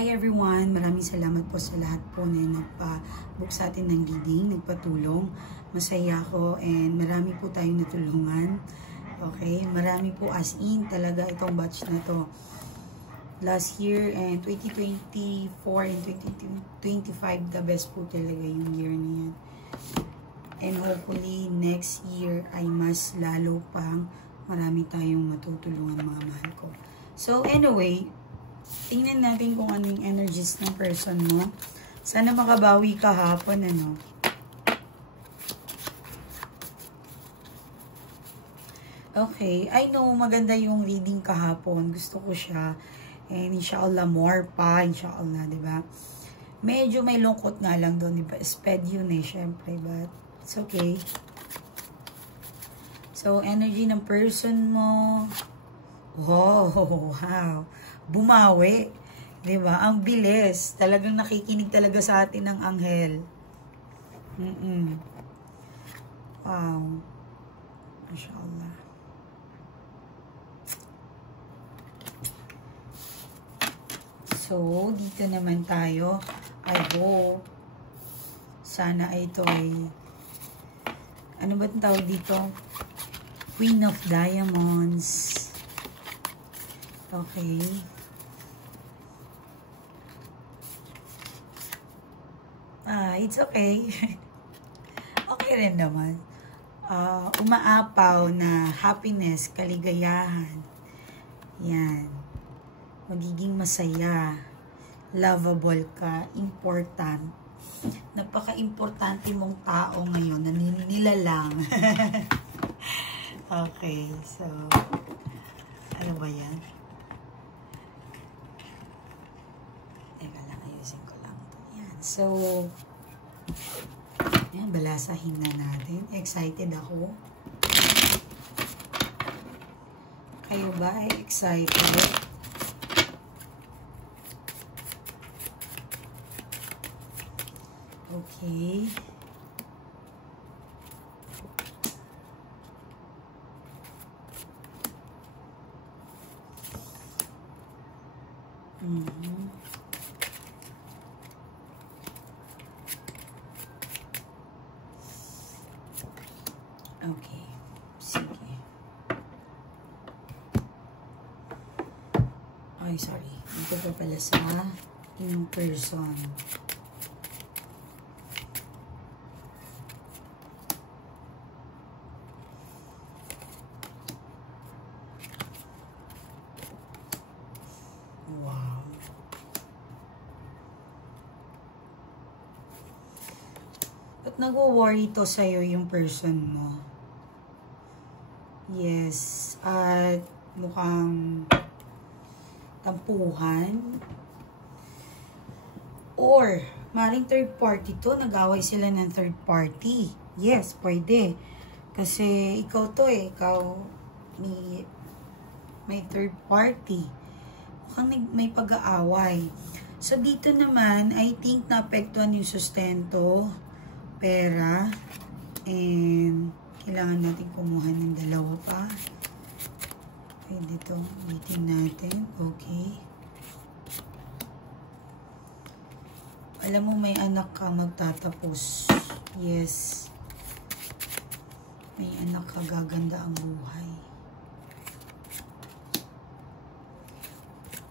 Hi everyone! Maraming salamat po sa lahat po na nagpa-book sa atin ng reading, nagpatulong. Masaya ako and marami po tayong natulungan. Okay? Marami po as in talaga itong batch na to. Last year and 2024 and 2025, the best po talaga yung year na yan. And hopefully next year ay mas lalo pang marami tayong matutulungan mga mahal ko. So anyway, tingnan natin kung ano yung energies ng person mo. Sana makabawi kahapon, ano. Okay, I know maganda yung reading kahapon. Gusto ko siya. And inshallah more pa, inshallah, diba? Medyo may lungkot nga lang doon, diba? Sped yun eh, syempre, but it's okay. So, energy ng person mo. Wow. Bumawi. Diba? Ang bilis. Talagang nakikinig talaga sa atin ng anghel. Wow. Mashallah. So, dito naman tayo. I hope. Sana ito ay ano ba itong tawag dito? Queen of Diamonds. Okay. It's okay. Okay rin naman. Umaapaw na happiness, kaligayahan. Yan. Magiging masaya. Lovable ka. Important. Napaka-importante mong tao ngayon. Naninila lang. Okay. So, ano ba yan? Teka lang, ayusin ko lang. Yan. So, yan, balasahin na natin. Excited ako. Kayo ba ay excited? Okay. Okay. Sige. Ay, sorry. Ito pa pala sa in person. Wow. Ba't nag-worry to sa'yo yung person mo? Yes. At mukhang tampuhan. Or, maring third party to. Nag-away sila ng third party. Yes, pwede. Kasi ikaw to eh. Ikaw may third party. Mukhang may pag-aaway. So, dito naman, I think naapektuhan yung sustento, pera, and kailangan natin kumuha ng dalawa pa. Okay, dito, meeting natin. Okay. Alam mo, may anak ka magtatapos. Yes. May anak ka, gaganda ang buhay.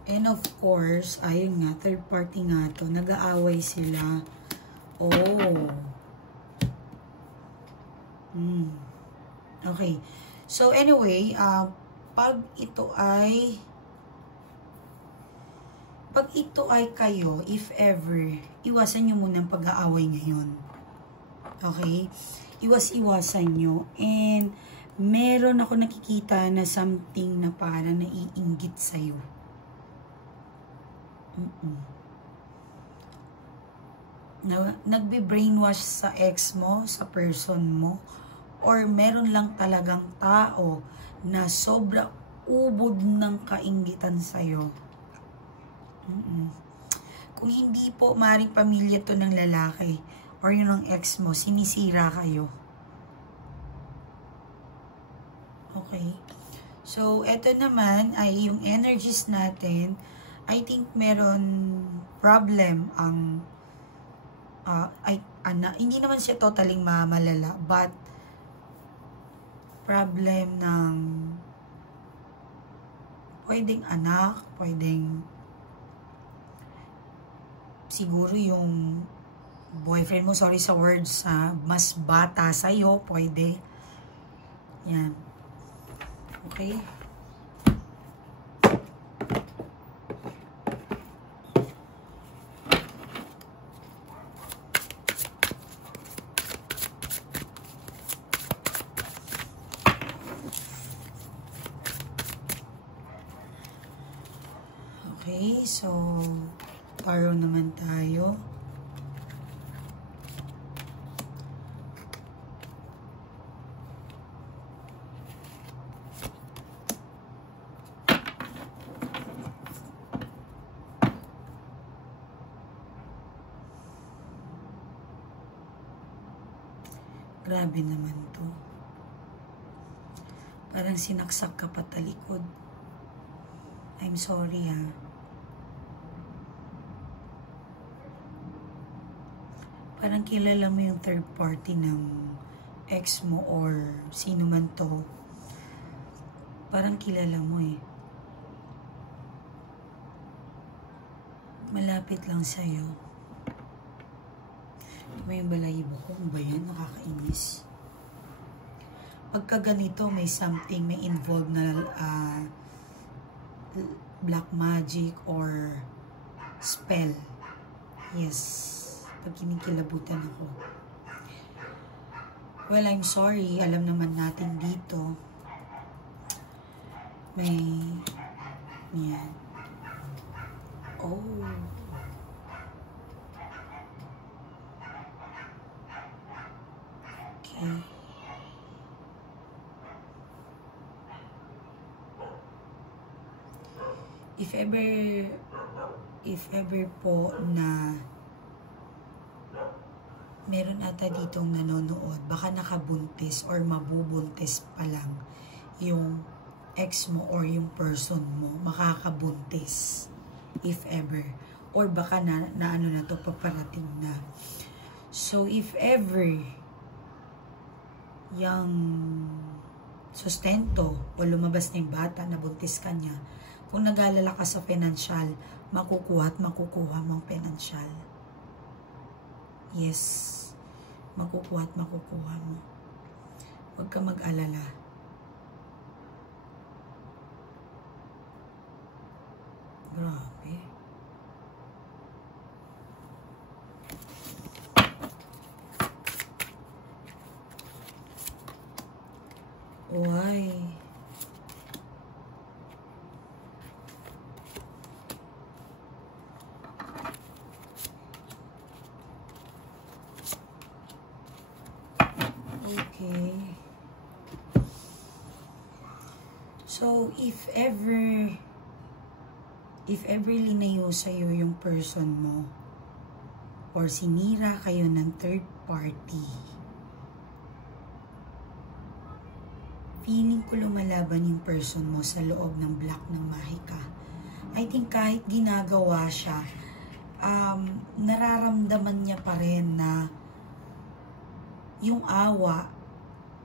And of course, ayun nga, third party nga to. Nag-aaway sila. Oh. Okay. So, anyway, pag ito ay kayo, if ever, iwasan nyo muna ang pag-aaway ngayon. Okay? Iwas-iwasan nyo. And, meron ako nakikita na something na parang naiinggit sa'yo. Nagbe-brainwash sa ex mo, sa person mo, or meron lang talagang tao na sobra ubod ng kainggitan sa'yo. Kung hindi po, maring pamilya to ng lalaki or yun ng ex mo, sinisira kayo. Okay? So, eto naman ay yung energies natin. I think meron problem ang hindi naman siya totally malala, but problem ng pwedeng anak, pwedeng siguro yung boyfriend mo, sorry sa words, mas bata sa'yo, pwede. Yan. Okay? Okay, so tarot naman tayo. Grabe naman to. Parang sinaksak ka pa talikod. I'm sorry Parang kilala mo yung third party ng ex mo or sino man to. Parang kilala mo Malapit lang sa'yo. May balahibo ko. Ano ba yan? Nakakainis. Pagka ganito, may something, may involved na black magic or spell. Yes. Pag kinikilabutan ako. Well, I'm sorry. Alam naman natin dito. May... Yan. Oh. Okay. If ever po na meron ata ditong nanonood, baka nakabuntis or mabubuntis pa lang yung ex mo or yung person mo, makakabuntis if ever, or baka na ano na to, paparating na. So if ever yung sustento o lumabas na yung bata, nabuntis ka niya, kung nag-aalala ka sa financial, makukuha at makukuha mong financial. Yes. Makukuha at makukuha mo. Huwag ka mag-alala. Grabe. Why? Okay. So, if ever linayo sa'yo yung person mo or sinira kayo ng third party, feeling ko lumalaban yung person mo sa loob ng black ng mahika. I think kahit ginagawa siya, nararamdaman niya pa rin na yung awa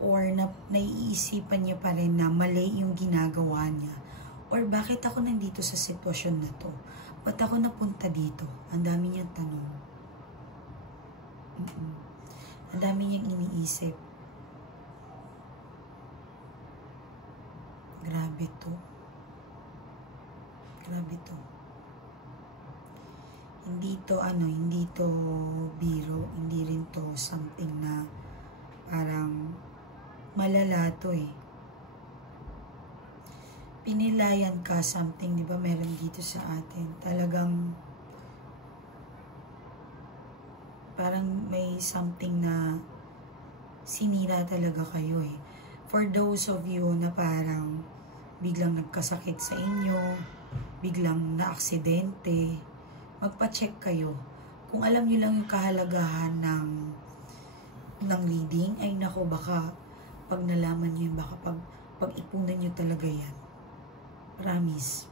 or naiisipan niya pa rin na mali yung ginagawa niya. Or bakit ako nandito sa sitwasyon na to? Ba't ako napunta dito? Ang dami niyang tanong. Ang dami niyang iniisip. Grabe to. Grabe to. Hindi to biro. Hindi rin to something na parang malala to Pinilayan ka something, di ba meron dito sa atin. Talagang parang may something na sinira talaga kayo For those of you na parang biglang nagkasakit sa inyo, biglang na-aksidente, magpa-check kayo. Kung alam nyo lang yung kahalagahan ng reading, ay nako, baka pag nalaman nyo yun, baka pag-ipunan nyo talaga yan. Promise.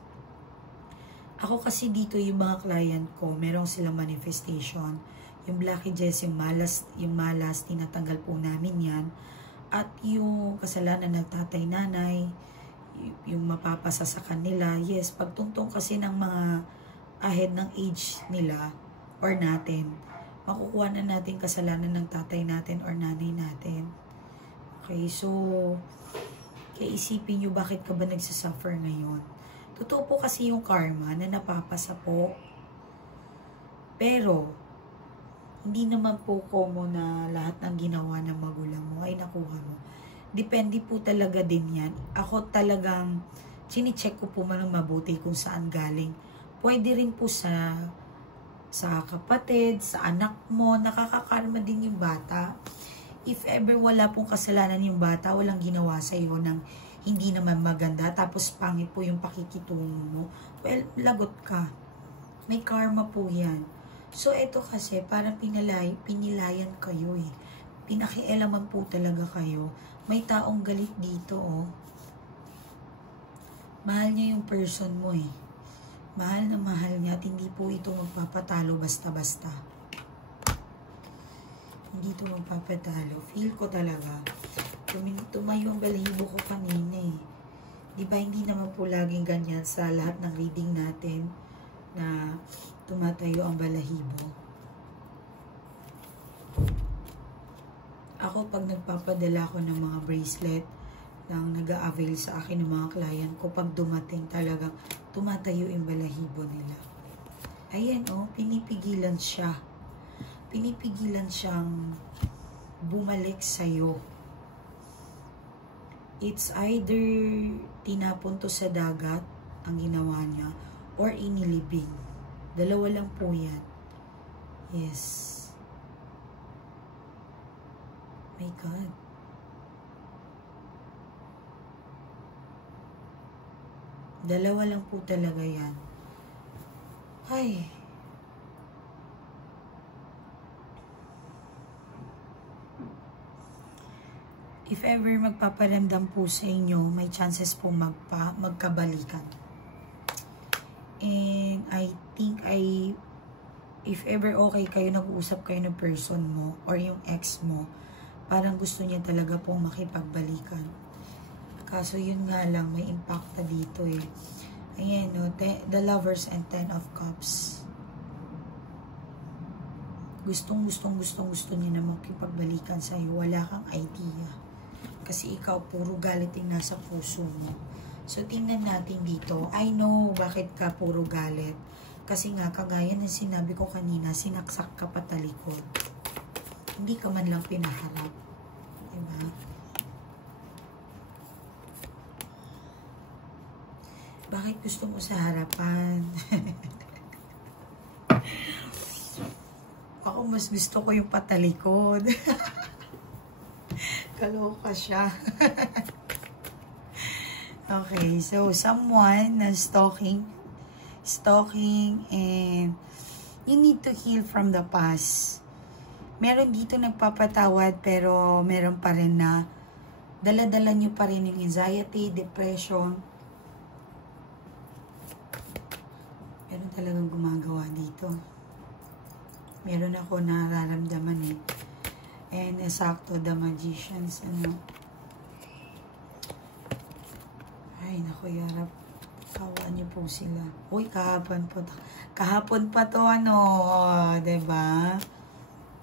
Ako kasi dito yung mga client ko, meron silang manifestation. Yung Blacky Jess, yung malas, tinatanggal po namin yan. At yung kasalanan ng tatay-nanay, yung mapapasa sa kanila. Yes, pagtungtong kasi ng mga ahead ng age nila or natin, makukuha na natin kasalanan ng tatay natin or nanay natin. Okay, so, kaya isipin nyo bakit ka ba nagsasuffer ngayon. Totoo po kasi yung karma na napapasa po. Pero, hindi naman po common na lahat ng ginawa ng magulang mo ay nakuha mo. Depende po talaga din yan. Ako talagang, sinicheck ko po man ng mabuti kung saan galing. Pwede rin po sa kapatid, sa anak mo, nakakakarma din yung bata. If ever wala pong kasalanan yung bata, walang ginawa sa iyo ng hindi naman maganda, tapos pangit po yung pakikitungo mo, well, lagot ka. May karma po yan. So, ito kasi, parang pinilayan kayo eh. Pinakialaman po talaga kayo. May taong galit dito, oh. Mahal niya yung person mo eh. Mahal na mahal niya at hindi po ito magpapatalo basta-basta. Hindi ito magpapatalo. Feel ko talaga. Tumayo ang balahibo ko kanina eh. Diba hindi naman po laging ganyan sa lahat ng reading natin na tumatayo ang balahibo. Ako pag nagpapadala ko ng mga bracelet nang nag-a-avail sa akin ng mga client ko, pag dumating talagang tumatayo yung balahibo nila. Ayan oh, pinipigilan siya. Pinipigilan siyang bumalik sa'yo. It's either tinapon to sa dagat ang ginawa niya or inilibing. Dalawa lang po yan. Yes. My God. Dalawa lang po talaga yan. Ay. If ever magpaparamdam po sa inyo, may chances po magkabalikan. And I think if ever okay kayo, nag-uusap kayo ng person mo or yung ex mo, parang gusto niya talaga pong makipagbalikan. Kaso yun nga lang, may impact na dito eh. Ayan, no, the Lovers and 10 of Cups. Gusto niya na makipagbalikan sa'yo. Wala kang idea. Kasi ikaw, puro galit yung nasa puso mo. So, tingnan natin dito. I know bakit ka puro galit. Kasi nga, kagaya ng sinabi ko kanina, sinaksak ka patalikod. Hindi ka man lang pinaharap. Diba? Bakit gusto mo sa harapan? Ako, mas gusto ko yung patalikod. Kaloka siya. Okay, so someone na stalking and you need to heal from the past. Meron dito nagpapatawad pero meron pa rin na dala-dala nyo pa rin yung anxiety, depression. Meron talagang gumagawa dito. Meron ako nararamdaman eh. And sakto, the magicians, ano. Ay, naku, yarap. Kawaan niyo po sila. Uy, kahapon pa to, ano, diba?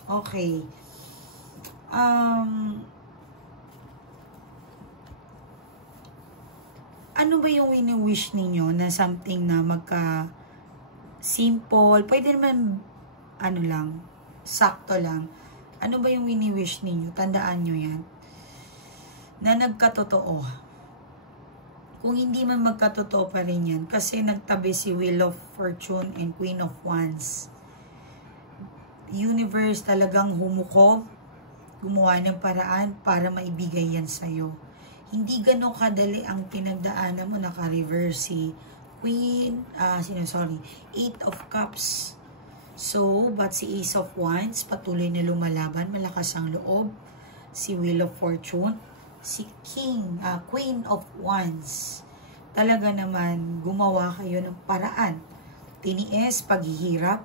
Okay. Ano ba yung wini-wish ninyo na something na simple, pwede naman, ano lang, sakto lang. Ano ba yung wini-wish ninyo? Tandaan nyo yan. Na nagkatotoo. Kung hindi man magkatotoo pa rin yan. Kasi nagtabi si Wheel of Fortune and Queen of Wands. Universe talagang humuko. Gumawa ng paraan para maibigay yan sa'yo. Hindi ganun kadali ang pinagdaanan mo. Naka-reverse si Eight of Cups. So, but si Ace of Wands, patuloy na lumalaban, malakas ang loob. Si Wheel of Fortune, si Queen of Wands. Talaga naman, gumawa kayo ng paraan tiniis, paghihirap,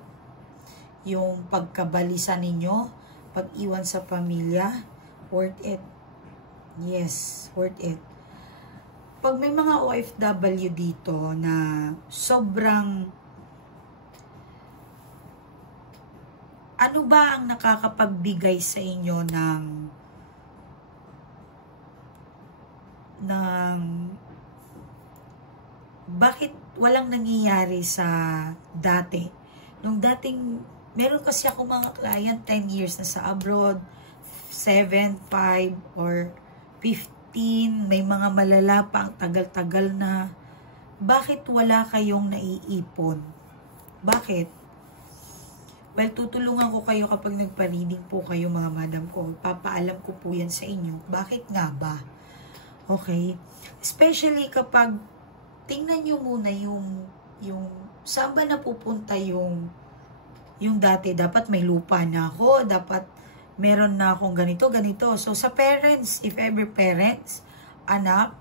yung pagkabalisa ninyo, pag-iwan sa pamilya, worth it. Yes, worth it. Pag may mga OFW dito na sobrang, ano ba ang nakakapagbigay sa inyo ng bakit walang nangyayari sa dati? Nung dating, meron kasi ako mga client 10 years na sa abroad, 7, 5, or 15, may mga malala pa ang tagal-tagal na. Bakit wala kayong naiipon? Bakit? Well, tutulungan ko kayo kapag nagpa-reading po kayo mga madam ko. Papaalam ko po yan sa inyo. Bakit nga ba? Okay? Especially kapag tingnan nyo muna yung saan ba napupunta yung dati. Dapat may lupa na ako. Dapat meron na akong ganito. So, sa parents, if ever parents, anak,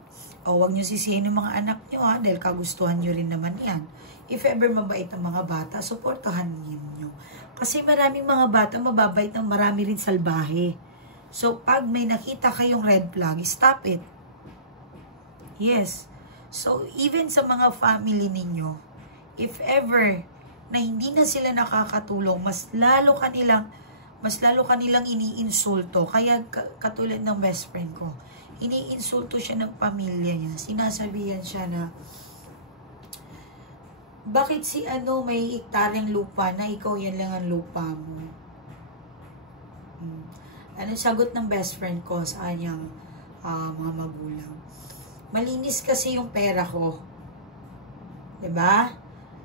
huwag nyo sisihin yung mga anak nyo ha, dahil kagustuhan nyo rin naman yan. If ever mabait ang mga bata, suportahan nyo. Kasi maraming mga bata mababait ng marami rin salbahe. So, pag may nakita kayong red flag, stop it. Yes. So, even sa mga family ninyo, if ever na hindi na sila nakakatulong, mas lalo kanilang iniinsulto. Kaya katulad ng best friend ko, iniinsulto siya ng pamilya niya. Sinasabihan siya na, bakit si may hektaryang lupa na ikaw yan lang ang lupa mo? Ano sagot ng best friend ko sa kanyang mga magulang? Malinis kasi yung pera ko. 'Di ba?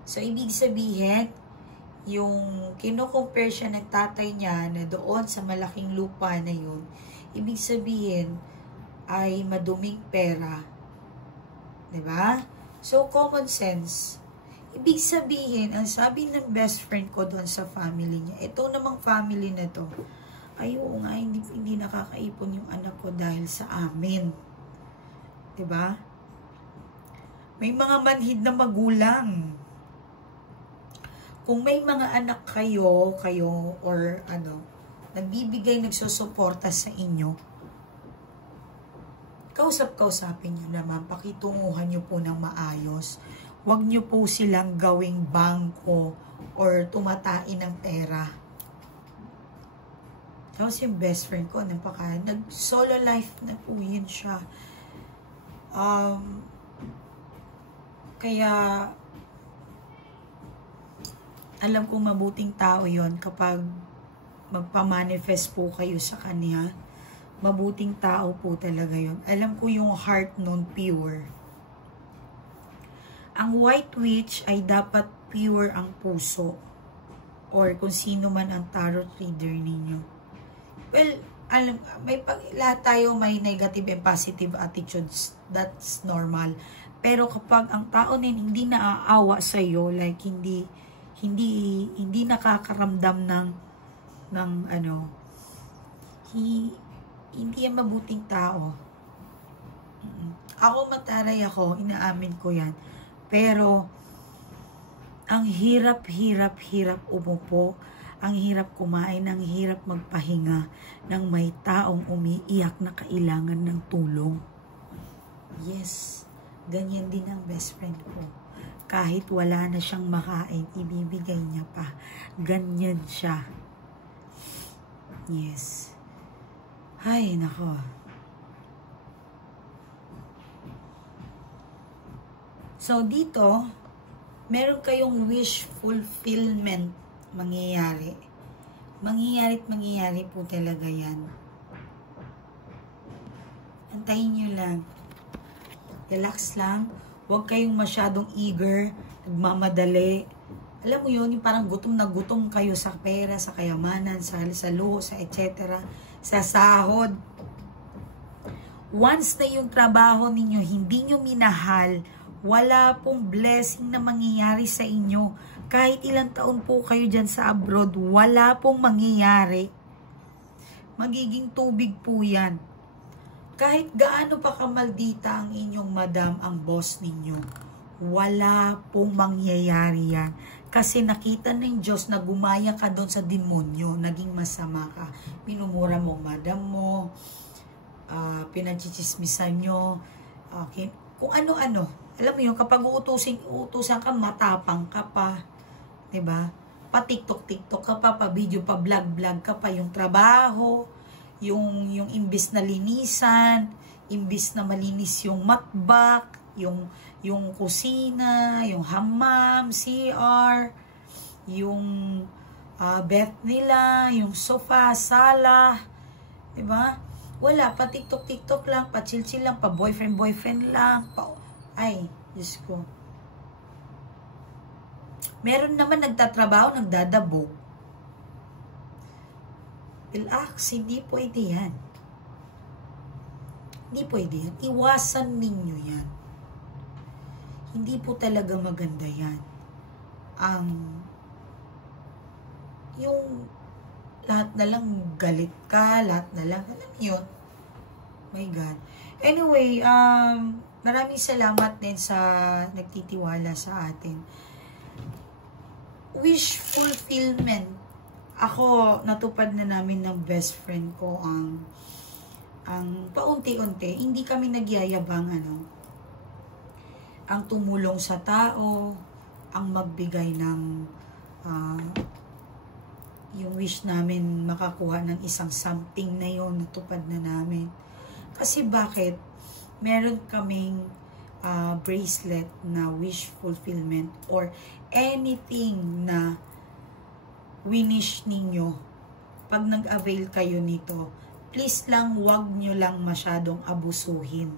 So, ibig sabihin, yung kino-compare siya ng tatay niya na doon sa malaking lupa na yun, ibig sabihin ay maduming pera. 'Di ba? So, common sense. Ibig sabihin, ang sabi ng best friend ko doon sa family niya, ito namang family na to, ay oo nga, hindi nakakaipon yung anak ko dahil sa amin. 'Di ba? May mga manhid na magulang. Kung may mga anak kayo or nagbibigay, nagsusuporta sa inyo, kausapin nyo naman, pakitunguhan nyo po ng maayos. Huwag nyo po silang gawing bangko or tumatain ng pera. Tapos yung best friend ko, nag-solo life na po yun siya. Kaya, alam kong mabuting tao yon kapag magpamanifest po kayo sa kanya. Mabuting tao po talaga yon. Alam ko yung heart nun pure. Ang white witch ay dapat pure ang puso. Or kung sino man ang tarot reader ninyo. Well, lahat tayo may negative and positive attitudes. That's normal. Pero kapag ang tao hindi naaawa sa iyo, like hindi nakakaramdam hindi yan mabuting tao. Ako mataray ako, inaamin ko yan. Pero ang hirap umupo, ang hirap kumain, ang hirap magpahinga nang may taong umiiyak na kailangan ng tulong. Yes, ganyan din ang best friend ko. Kahit wala na siyang makain, ibibigay niya pa. Ganyan siya. Yes. Ay, nako. So, dito, meron kayong wish fulfillment mangyayari. Mangyayari po talaga yan. Antayin nyo lang. Relax lang. Huwag kayong masyadong eager, nagmamadali. Alam mo yun, yung parang gutom na gutom kayo sa pera, sa kayamanan, sa luho, sa etc. Sa sahod. Once na yung trabaho ninyo, hindi nyo minahal, wala pong blessing na mangyayari sa inyo. Kahit ilang taon po kayo dyan sa abroad, wala pong mangyayari. Magiging tubig po yan. Kahit gaano pa kamaldita ang inyong madam, ang boss ninyo, wala pong mangyayari yan. Kasi nakita ng Diyos na gumaya ka doon sa demonyo, naging masama ka. Minumura mo madam mo, pinagchichismisan nyo, kung ano-ano. Alam mo yun, kapag uutusan ka, matapang ka pa. Diba? Pa-TikTok ka pa, pa-video, pa-vlog ka pa. Yung trabaho, yung imbis na linisan, imbis na malinis yung matbak, yung kusina, yung hammam, CR, yung bed nila, yung sofa, sala, diba? Wala, pa TikTok lang, pa chill lang, pa boyfriend lang, ay, Diyos ko. Meron naman nagtatrabaho, nagdadabog. Relax, hindi pwede yan. Hindi pwede yan. Iwasan ninyo yan. Hindi po talaga maganda yan. Yung lahat na lang galit ka, lahat na lang, alam yun. My God. Anyway, maraming salamat din sa nagtitiwala sa atin. Wish fulfillment. Ako, natupad na namin ng best friend ko ang paunti-unti, hindi kami nagyayabang ang tumulong sa tao, ang magbigay ng yung wish namin makakuha ng isang something na yun, natupad na namin. Kasi bakit? Meron kaming bracelet na wish fulfillment or anything na winish ninyo. Pag nag-avail kayo nito, please lang wag nyo lang masyadong abusuhin.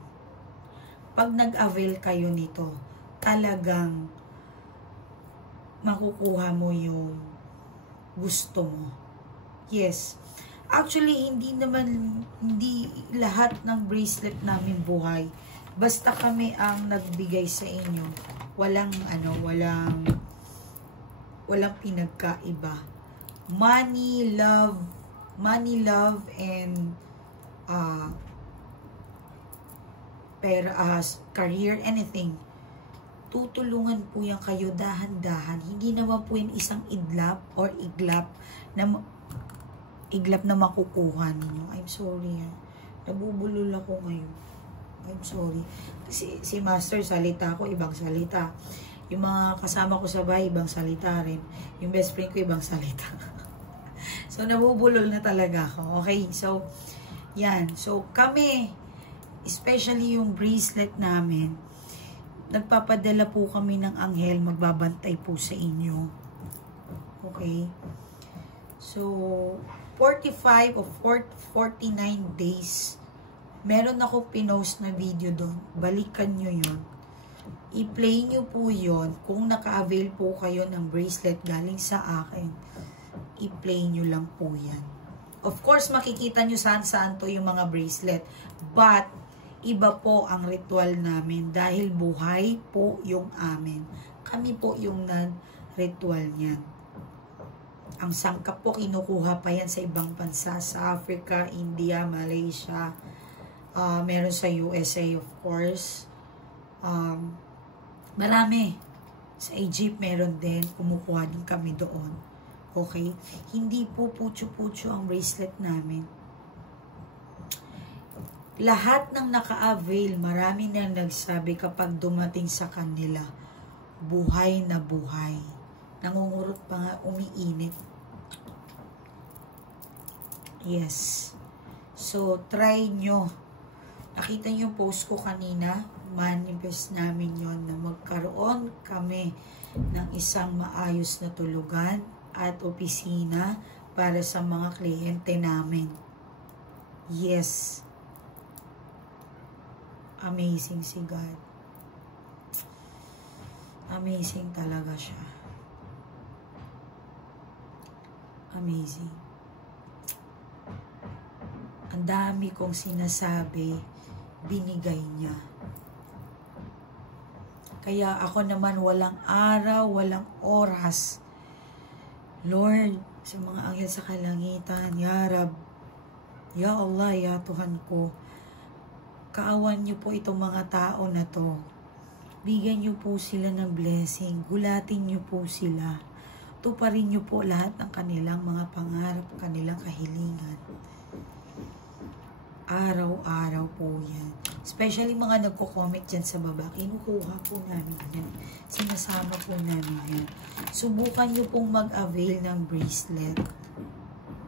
Pag nag-avail kayo nito, talagang makukuha mo yung gusto mo. Yes. Actually, hindi lahat ng bracelet namin buhay. Basta kami ang nagbigay sa inyo. Walang pinagkaiba. Money, love, and career, anything. Tutulungan po yan kayo dahan-dahan. Hindi naman po yan isang iglap na makukuha ninyo. I'm sorry. Nabubulol ako ngayon. I'm sorry. Kasi si Master, salita ko, ibang salita. Yung mga kasama ko sa bahay, ibang salita rin. Yung best friend ko, ibang salita. So, nabubulol na talaga ako. Okay, so, yan. So, kami, especially yung bracelet namin, nagpapadala po kami ng anghel, magbabantay po sa inyo. Okay? So, 45 o 49 days, meron ako pinost na video doon. Balikan nyo yun. I-play nyo po yun. Kung naka-avail po kayo ng bracelet galing sa akin, i-play nyo lang po yan. Of course, makikita nyo saan-saan to yung mga bracelet. But, iba po ang ritual namin dahil buhay po yung amin. Kami po yung nag-ritual niyan. Ang sangkap po, kinukuha pa yan sa ibang bansa. Sa Africa, India, Malaysia, meron sa USA, of course. Marami. Sa Egypt, meron din. Kumukuha din kami doon. Okay? Hindi po putyo-putyo ang bracelet namin. Lahat ng naka-avail, marami na nagsabi kapag dumating sa kanila, buhay na buhay. Nangungurot pa nga, umiinit. Yes. So, try nyo. Nakita nyo yung post ko kanina, manifest namin yon na magkaroon kami ng isang maayos na tulugan at opisina para sa mga kliyente namin. Yes. Amazing si God. Amazing talaga siya. Amazing. Ang dami kong sinasabi, binigay niya. Kaya ako naman walang araw, walang oras. Lord, sa mga anghel sa kalangitan, Ya Rab, Ya Allah, Ya Tuhan ko, kaawan niyo po itong mga tao na to. Bigyan nyo po sila ng blessing. Gulatin nyo po sila. Tuparin nyo po lahat ng kanilang mga pangarap, kanilang kahilingan. Araw-araw po yan. Especially mga nagko-comment dyan sa baba. Kinukuha po namin yan. Sinasama po namin yan. Subukan nyo pong mag-avail ng bracelet.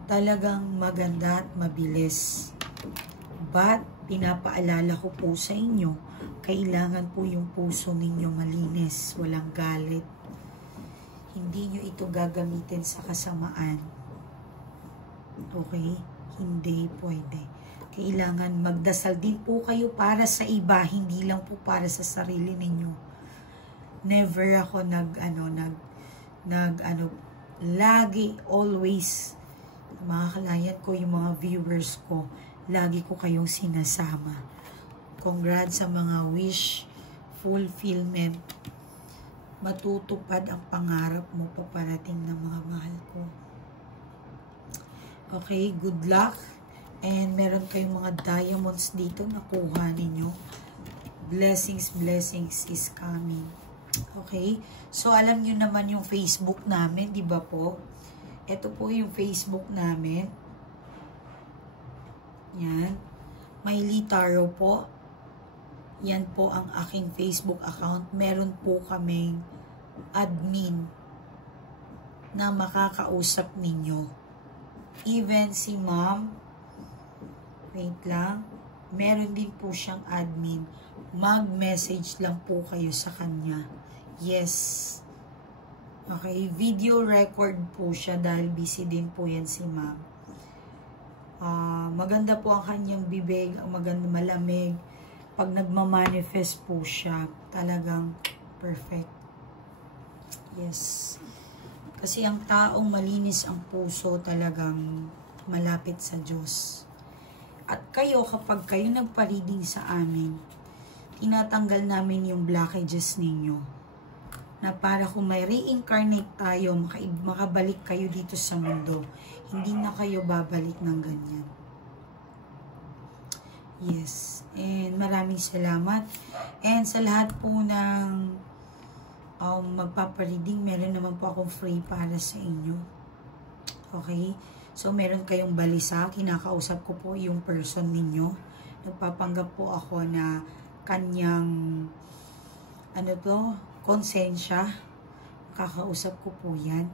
Talagang maganda at mabilis. But, pinapaalala ko po sa inyo, kailangan po yung puso ninyo malinis. Walang galit. Hindi nyo ito gagamitin sa kasamaan. Okay? Hindi pwede. Kailangan magdasal din po kayo para sa iba, hindi lang po para sa sarili ninyo. Never ako lagi, always, mga kalayan ko, yung mga viewers ko, lagi ko kayong sinasama. Congrats sa mga wish fulfillment. Matutupad ang pangarap mo paparating ng mga mahal ko. Okay, good luck. And meron kayong mga diamonds dito na kuha ninyo. Blessings, blessings is coming. Okay? So, alam nyo naman yung Facebook namin, di ba po? Ito po yung Facebook namin. Yan. Mylie Taro po. Yan po ang aking Facebook account. Meron po kaming admin na makakausap ninyo. Even si ma'am, wait lang. Meron din po siyang admin. Mag-message lang po kayo sa kanya. Yes. Okay. Video record po siya dahil busy din po yan si ma'am. Maganda po ang kanyang bibig. Maganda, malamig. Pag nagmamanifest po siya, talagang perfect. Yes. Kasi ang taong malinis ang puso talagang malapit sa Diyos. At kayo, kapag kayo nagpa-reading sa amin, tinatanggal namin yung blockages ninyo. Na para kung may reincarnate tayo, makabalik kayo dito sa mundo, hindi na kayo babalik ng ganyan. Yes. And maraming salamat. And sa lahat po ng magpapa-reading, meron naman po akong free para sa inyo. Okay? So, meron kayong balisa. Kinakausap ko po yung person ninyo. Nagpapanggap po ako na kanyang, konsensya. Kakausap ko po yan.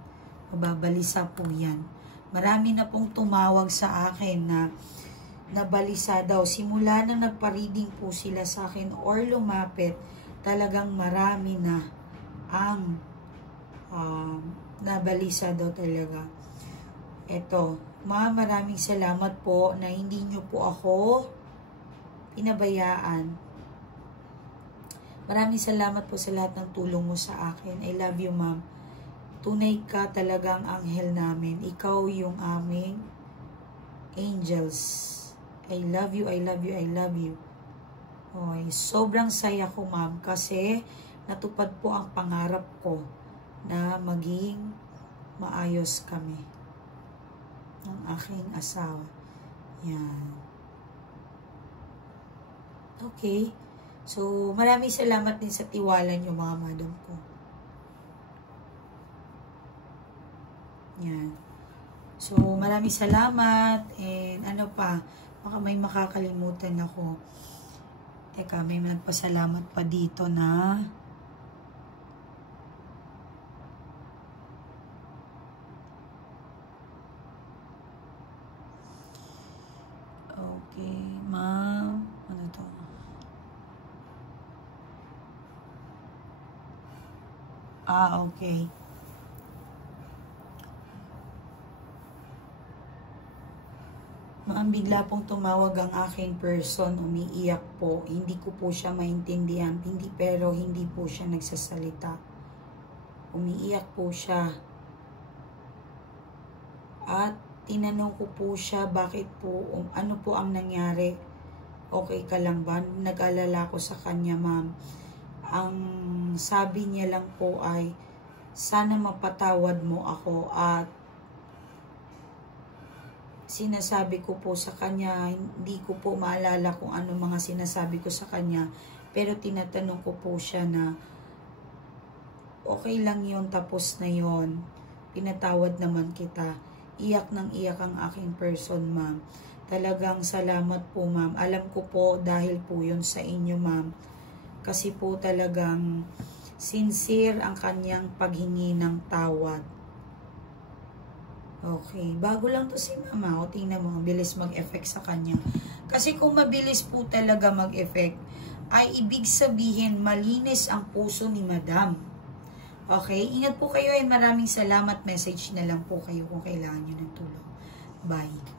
Mababalisa po yan. Marami na pong tumawag sa akin na nabalisa daw. Simula na nagpa-reading po sila sa akin or lumapit, talagang marami na ang nabalisa daw talaga. Eto, maraming salamat po na hindi nyo po ako pinabayaan. Maraming salamat po sa lahat ng tulong mo sa akin. I love you, ma'am. Tunay ka talagang anghel namin. Ikaw yung aming angels. I love you, I love you, I love you. Okay, sobrang saya ko, ma'am, kasi natupad po ang pangarap ko na maging maayos kami ng aking asawa. Yan. Okay. So, maraming salamat din sa tiwala nyo, mga madam ko. Yan. So, maraming salamat. And ano pa, baka may makakalimutan ako. Teka, may nagpasalamat pa dito na okay, ma'am. Ano to? Okay. Ma'am, bigla pong tumawag ang aking person, umiiyak po. Hindi ko po siya maintindihan, pero hindi po siya nagsasalita. Umiiyak po siya. At tinanong ko po siya, bakit po, ano po ang nangyari? Okay ka lang ba? Nag-alala ko sa kanya, ma'am. Ang sabi niya lang po ay, sana mapatawad mo ako, at sinasabi ko po sa kanya, hindi ko po maalala kung ano mga sinasabi ko sa kanya, Pero tinatanong ko po siya na okay lang yon, tapos na yon. Pinatawad naman kita. Iyak ng iyak ang aking person, ma'am. Talagang salamat po, ma'am. Alam ko po dahil po yun sa inyo, ma'am. Kasi po talagang sincere ang kanyang paghingi ng tawad. Okay. Bago lang to si mama. O, tingnan mo, bilis mag-effect sa kanya. Kasi kung mabilis po talaga mag-effect, ay ibig sabihin malinis ang puso ni madam. Okay? Ingat po kayo and maraming salamat. Message na lang po kayo kung kailangan nyo ng tulong. Bye.